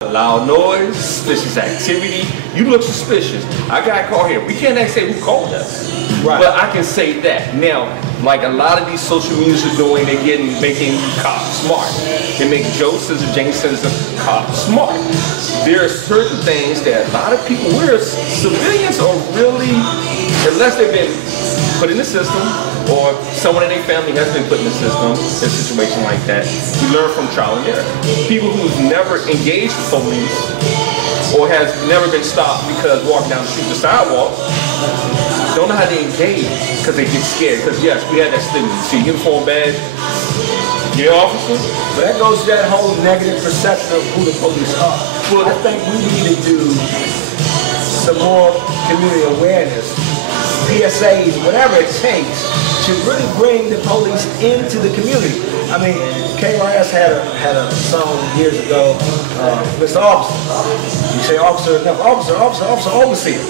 Loud noise, suspicious activity. You look suspicious. I got a call here. We can't actually say who called us, right? But I can say that now. Like a lot of these social medias are doing, they're making cops smart. They make Joe says or Jane says a cop smart. There are certain things that a lot of people, civilians are really, unless they've been put in the system or someone in their family has been put in the system in a situation like that, we learn from trial and error. People who've never engaged the police or has never been stopped because walking down the street, the sidewalk, don't know how to engage because they get scared. Because yes, we had that stigma. You see uniform badge, you're officer. But that goes to that whole negative perception of who the police are. Well, I think we need to do some more community awareness, PSAs, whatever it takes, to really bring the police into the community. I mean, KRS had a song years ago, Mr. Officer. You say officer enough, officer, overseer,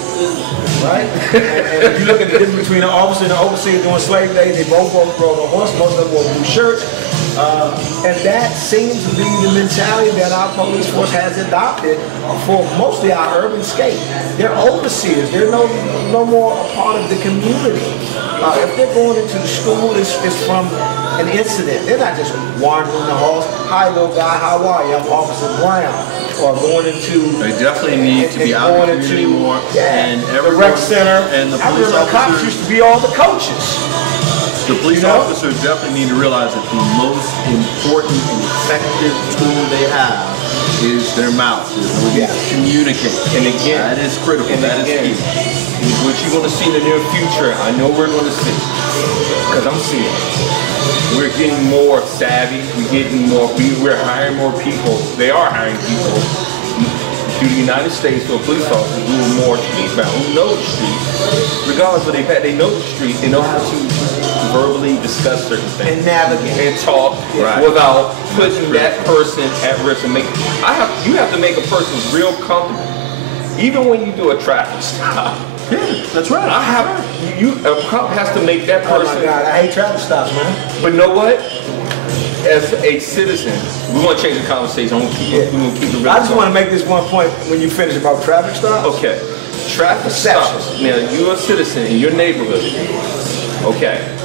right? and if you look at the difference between an officer and an overseer during slave days, they both rode a horse, most of them wore blue shirts. And that seems to be the mentality that our police force has adopted for mostly our urban scape. They're overseers. They're no more a part of the community. If they're going into the school, it's from an incident. They're not just wandering the halls. Hi, little guy, how are you? I'm Officer Brown. Or going into... They definitely need to be out in the community more. Yeah, and the rec center. And the I police remember cops used to be all the coaches. The police officers definitely need to realize that the most important and effective tool they have is their mouth. Communicate. And again, that is critical. And that again, is key. What you're going to see in the near future, I know we're going to see, because I'm seeing it. We're getting more savvy. We're hiring more people. They are hiring people through the United States for police officers who are more street bound, who know the street. Regardless of what they've had, they know the street. They know how to verbally discuss certain things and navigate and talk without putting that person at risk. And you have to make a person real comfortable, even when you do a traffic stop. Yeah, that's right. A cop has to make that person. Oh my God, I hate traffic stops, man. But you know what? As a citizen, we want to change the conversation. We're going to keep it real. I just want to make this one point when you finish about traffic stops. Okay. Traffic stops. Now, you're a citizen in your neighborhood. Okay.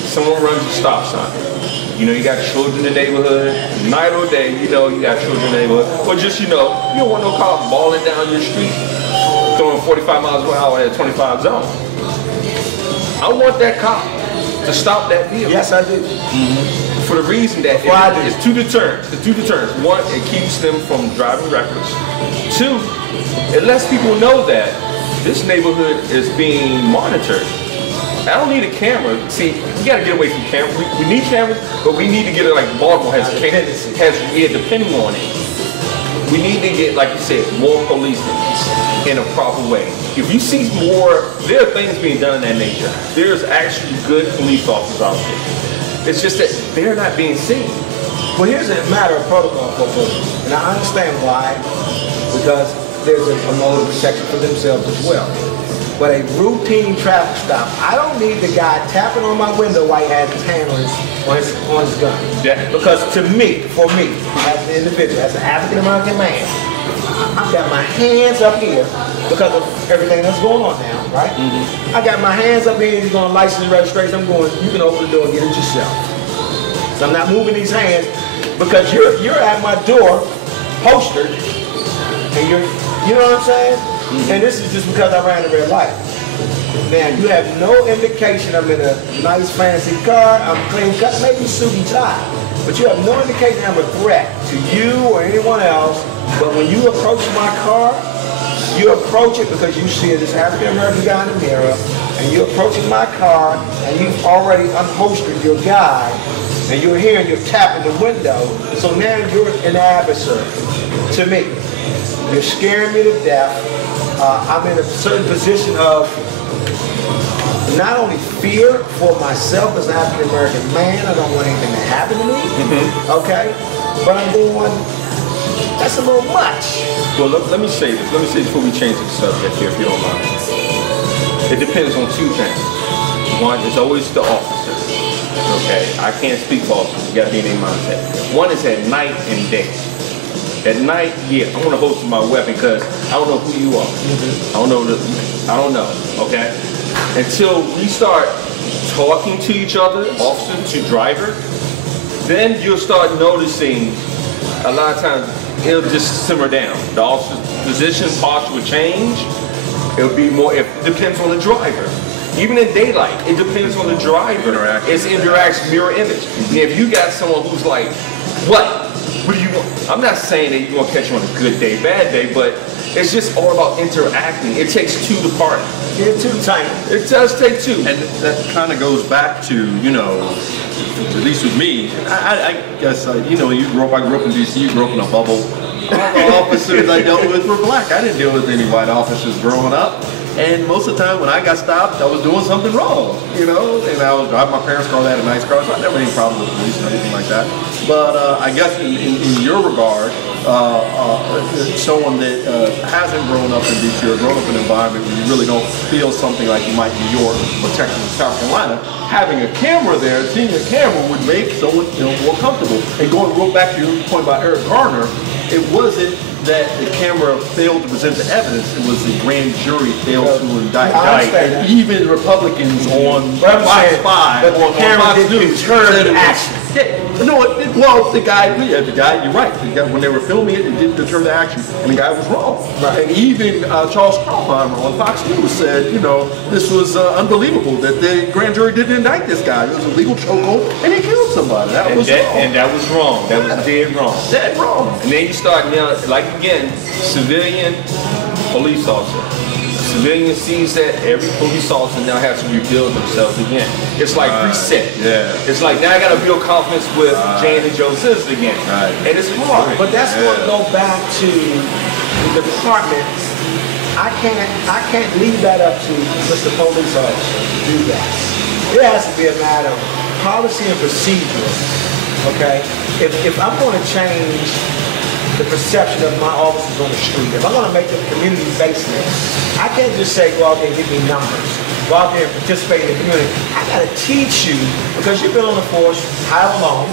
Someone runs a stop sign. You know, you got children in the neighborhood. Night or day, you know, you got children in the neighborhood. Or just, you don't want no cop balling down your street, throwing 45 miles per hour at a 25 zone. I want that cop to stop that vehicle. Yes, I do. For the reason that it's two deterrents. One, it keeps them from driving reckless. Two, it lets people know that this neighborhood is being monitored. I don't need a camera. See, we got to get away from cameras. We need cameras, but we need to get it like Baltimore has depending on it. We need to get, like you said, more policing in a proper way. If you see more, there are things being done in that nature. There's actually good police officers out there. It's just that they're not being seen. Well, here's a matter of protocol for police, and I understand why, because there's a mode of protection for themselves as well. But a routine traffic stop, I don't need the guy tapping on my window while he has his hand on his gun. Because for me, as an individual, as an African American man, I've got my hands up here because of everything that's going on now, right? I got my hands up here, he's going license and registration. I'm going, you can open the door and get it yourself. So I'm not moving these hands because you're at my door, postered, and you know what I'm saying? And this is just because I ran a red light. Now, you have no indication I'm in a nice fancy car, I'm clean cut, maybe suit and tie. But you have no indication I'm a threat to you or anyone else. But when you approach my car, you approach it because you see this African-American guy in the mirror, and you're approaching my car, and you've already unholstered your guy, and you're here and you're tapping the window. So now you're an adversary to me. You're scaring me to death. I'm in a certain position of not only fear for myself as an African-American man, I don't want anything to happen to me, okay? But I'm going, that's a little much. Well, let me say this. Let me say this before we change the subject here, if you don't mind. It depends on two things. One is always the officer. Okay, I can't speak for officers. You got to be in their mindset. One is at night and day. At night, yeah, I want to holster my weapon because I don't know who you are. I don't know, okay? Until we start talking to each other, officer to driver, then you'll start noticing a lot of times it'll just simmer down. The officer's position, posture will change. It'll be more, it depends on the driver. Even in daylight, it depends on the driver. It's interaction, mirror image. And if you got someone who's like, what do you want? I'm not saying that you're gonna catch you on a good day, bad day, but it's just all about interacting. It takes two to party. Yeah, two time. It does take two. And that kind of goes back to, you know, at least with me, I guess, you know, I grew up in DC, you grew up in a bubble. All the officers I dealt with were black. I didn't deal with any white officers growing up. And most of the time when I got stopped, I was doing something wrong, you know, and I was driving my parents' car, they had a nice car, so I never had any problem with police or anything like that. But I guess in your regard, someone that hasn't grown up in DC or grown up in an environment where you really don't feel something like you might in New York or Texas or South Carolina, having a camera there, seeing a camera would make someone feel more comfortable. And going real back to your point about Eric Garner, it wasn't that the camera failed to present the evidence, it was the grand jury failed to indict. And even Republicans on Fox 5, on Fox News, said it was, well, the guy, you're right. The guy, when they were filming it didn't deter the action, and the guy was wrong. Right. And even Charles Krauthammer on Fox News said, you know, this was unbelievable that the grand jury didn't indict this guy. It was a legal chokehold, and he killed somebody. That was wrong. And that was wrong. That was dead wrong. Dead wrong. And then you start now, like again, civilian police officer. Civilian sees that every police officer now has to rebuild themselves again. It's like reset. Yeah. It's like now I got to build confidence with Jane and Joe Simpson again. And it's hard. But that's going to go back to the department. I can't leave that up to just the police officer to do that. It has to be a matter of policy and procedure. Okay? If I'm going to change the perception of my officers on the street, if I'm going to make them community based, I can't just say go out there and give me numbers. Go out there and participate in the community. I got to teach you, because you've been on the force how long,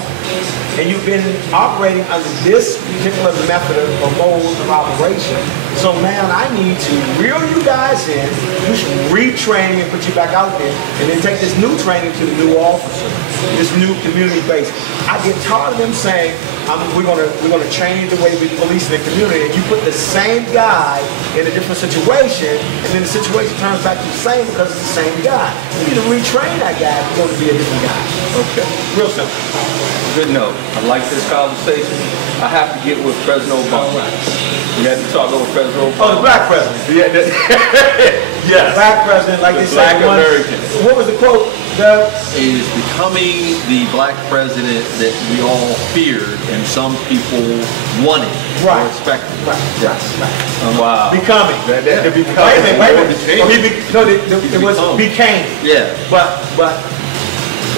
and you've been operating under this particular method or mode of operation. So now I need to reel you guys in, do some retraining and put you back out there, and then take this new training to the new officer, this new community base. I get tired of them saying, we're gonna change the way we police in the community, and you put the same guy in a different situation, and then the situation turns back to the same because it's the same guy. You need to retrain that guy if you're going to be a different guy. Okay. Real simple. Good note. I like this conversation. I have to get with President Obama. We had to talk over President Obama. Oh, the black president. Yeah. Yes. Black president, like they said. Black American. What was the quote? Is becoming the black president that we all feared and some people wanted or expected. Right. Wow. Becoming. Wait a minute. It was became. Yeah. But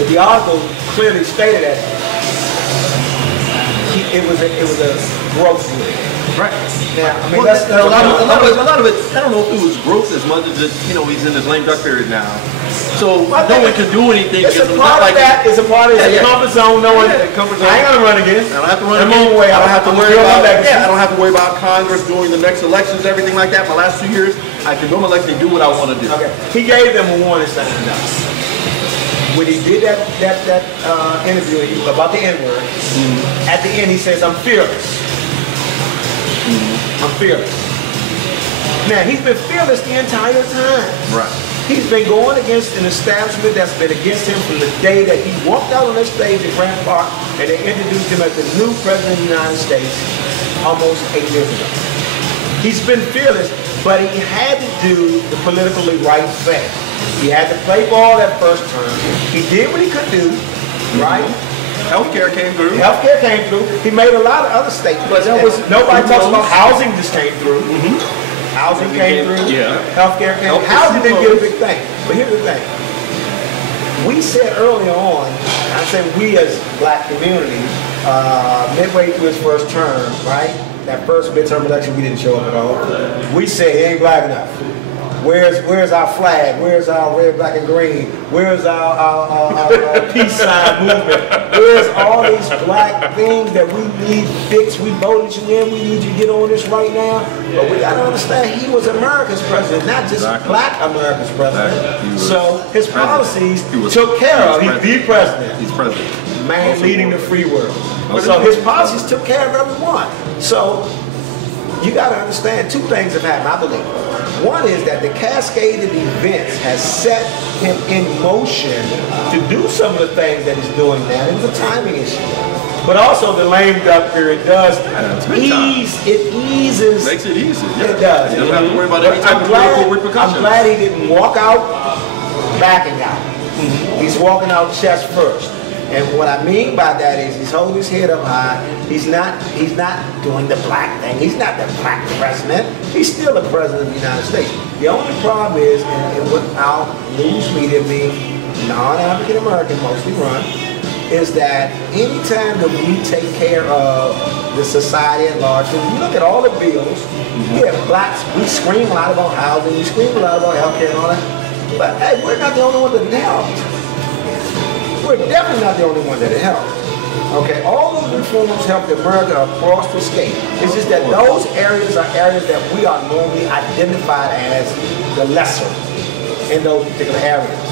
the article clearly stated that it was a growth rate. Right. Now, I mean, well, that's a lot of it. I don't know if it was growth as much as it, you know, he's in his lame duck period now. So no one can do anything. It's a part of that. It's a part of his comfort zone. No one. Comfort zone. I ain't gonna run again. I don't have to run again. I don't have to worry about. I don't have to worry about Congress during the next elections, everything like that. My last 2 years, I can go to election and do what I want to do. Okay. He gave them a warning sign. When he did that interview about the N-word, at the end he says, "I'm fearless. I'm fearless." Now he's been fearless the entire time. Right. He's been going against an establishment that's been against him from the day that he walked out on that stage at Grant Park and they introduced him as the new president of the United States almost 8 years ago. He's been fearless, but he had to do the politically right thing. He had to play ball that first term. He did what he could do, right? Healthcare came through. Healthcare came through. He made a lot of other statements. But that was nobody talks about housing just came through. Housing came through. Yeah. Healthcare came through. Housing didn't get a big thing. But here's the thing. We said early on, I said we as black community, midway through his first term, right? That first midterm election, we didn't show up at all. We said he ain't black enough. Where's our flag? Where's our red, black, and green? Where's our peace sign movement? Where's all these black things that we need fixed? We voted you in. We need you to get on this right now. But we got to understand he was America's president, not just black America's president. So his policies took care of. He's the president. He's president. Man leading the free world. So his policies took care of everyone. So you got to understand two things have happened, I believe. One is that the cascade of events has set him in motion to do some of the things that he's doing now. It was a timing issue. But also the lame duck period does eases. Makes it easy. Yeah. It does. You don't have to worry about any type of political repercussions. I'm glad he didn't walk out backing out. He's walking out chest first. And what I mean by that is he's holding his head up high. He's not doing the black thing. He's not the black president. He's still the president of the United States. The only problem is, and without news media being non-African American mostly run, is that anytime that we take care of the society at large, when you look at all the bills, we have blacks, we scream a lot about housing, we scream a lot about healthcare and all that. But hey, we're not the only one that helped. We're definitely not the only one that it helped. Okay, all those reforms helped America across the state. It's just that those areas are areas that we are normally identified as the lesser in those particular areas.